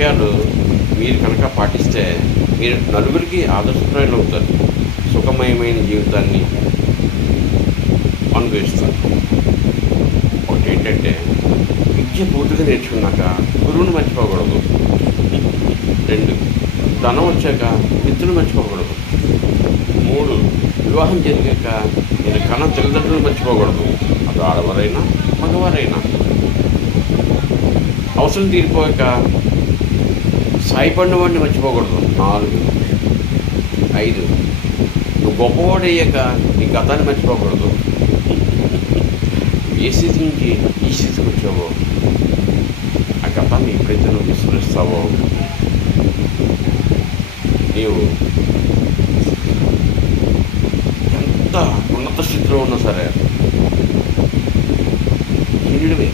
వాక్యాలు మీరు కనుక పాటిస్తే మీరు నలుగురికి ఆదర్శప్రాయులు అవుతారు. సుఖమయమైన జీవితాన్ని అనుభవిస్తారు. ఒకటి ఏంటంటే, విద్య పూర్తిగా నేర్చుకున్నాక గురువుని మర్చిపోకూడదు. 2, ధనం వచ్చాక మిత్రులు మర్చిపోకూడదు. 3, వివాహం జరిగాక నేను కన్న తల్లిదండ్రులు మర్చిపోకూడదు. అది ఆడవారైనా మగవారైనా. అవసరం తీరిపోయాక సాయపడిన వాడిని మర్చిపోకూడదు. 4, 5, నువ్వు గొప్పవాడు అయ్యాక నీ గతాన్ని మర్చిపోకూడదు. ఏ స్థితి నుంచి ఈ స్థితికి వచ్చావో ఆ గతాన్ని ఎప్పుడైతే నువ్వు విస్మరిస్తావో నీవు ఎంత ఉన్నత స్థితిలో ఉన్నా సరే హీనుడివే.